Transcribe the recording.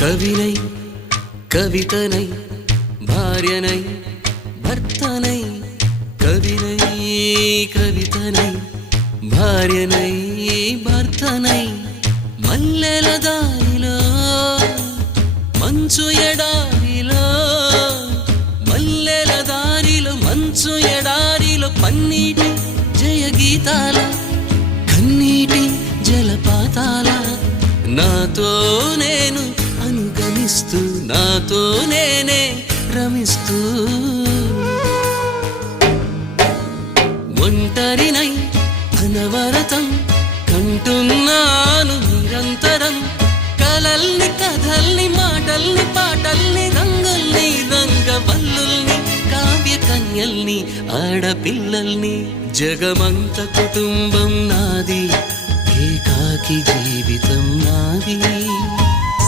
కవినై కవితనై భార్యనై భర్తనై కవినై కవితనై భార్యనై భర్తనై మల్లెల దారిలో మంచు ఎడారిలో మల్లెల దారిలో మంచు ఎడారిలో పన్నీటి జయ గీతాల కన్నీటి జలపాతాల నాతో నేను అనుగమిస్తూ నాతో నేనే రమిస్తూ ఒంటరినై అనవరతం కంటున్నాను నిరంతరం కలల్ని కథల్ని మాటల్ని పాటల్ని రంగుల్ని రంగవల్లుల్ని కావ్య కన్యల్ని ఆడపిల్లల్ని జగమంత కుటుంబం నాది ఏకాకి జీవితం నాది